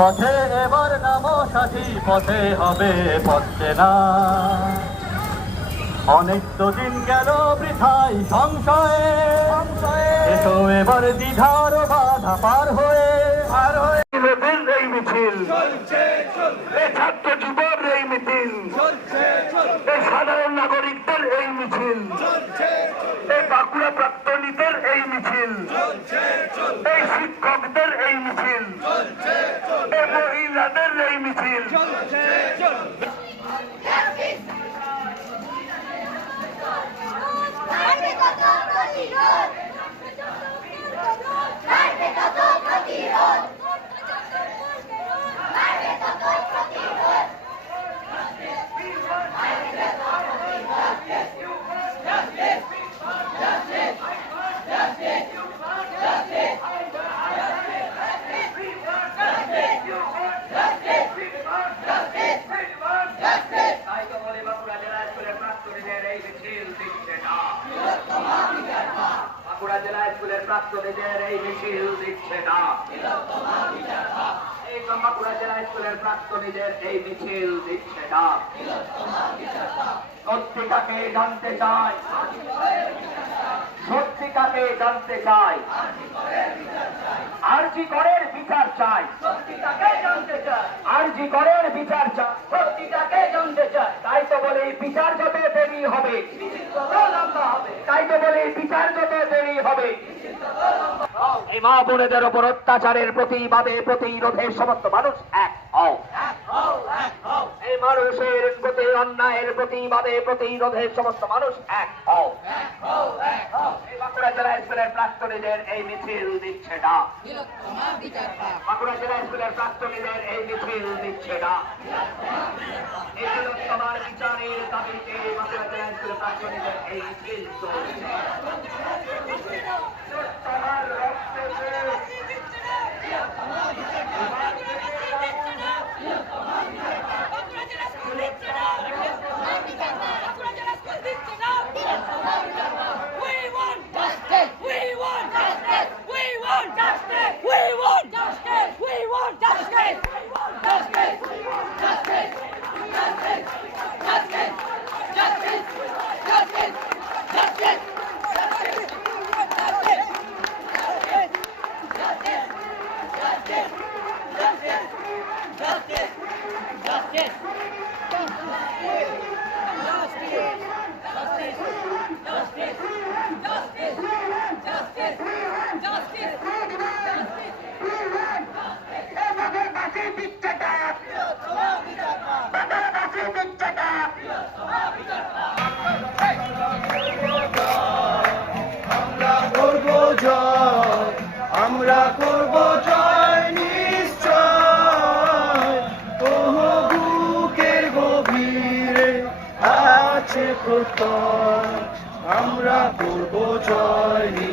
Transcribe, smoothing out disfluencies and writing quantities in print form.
পথে এবার নামো সাথী, পথে হবে পথ চেনা। অনেক তো দিন গেল বৃথায় সংশয়ে, এসো এবার দ্বিধার বাধা পার হয়ে এই মিছিল, এই ছাত্র যুবক এই মিছিল, এই সাধারণ নাগরিকদের এই মিছিল, এই বাঁকুড়া প্রাক্তনীদের এই মিছিল, এই শিক্ষকদের এই মিছিল, এই মহিলাদের এই মিছিল। বাঁকুড়া জেলা স্কুলের প্রাক্তনীদের এই মিছিল দিচ্ছে না। এই বাঁকুড়া জেলা স্কুলের প্রাক্তনীদের এই মিছিল দিচ্ছে না। সত্যিটাকে জানতে চাই, সত্যিটাকে জানতে চাই, আরজি করের বিচার চাই, সত্যিটাকে জানতে চাই, আরজি করের বিচার চাই, সত্যিটাকে জানতে চাই। তাই তো বলে বিচার যত দেরি হবে, তাই তো বলে বিচার যত দেরি হবে, এই মা বোনেদের ওপর অত্যাচারের প্রতিবাদে প্রতিরোধের সমস্ত মানুষ এক হও। এই মানুষের প্রতি অন্যায়ের প্রতিবাদে প্রতিরোধের সমস্ত মানুষ এক হও। এই বাঁকুড়া জেলা স্কুলের প্রাক্তনীদের এই মিছিল দিচ্ছে না। বাঁকুড়া জেলা স্কুলের প্রাক্তনীদের এই মিছিল দিচ্ছে না। এই তিলোত্তমার বিচারের দাবিতে বাঁকুড়া জেলা স্কুলের প্রাক্তনীদের এই মিছিল চলছে। আমরা করব জয় নিশ্চয়, ওহো বুকের গভীরে আছে প্রত্যয়, আমরা করব জয়।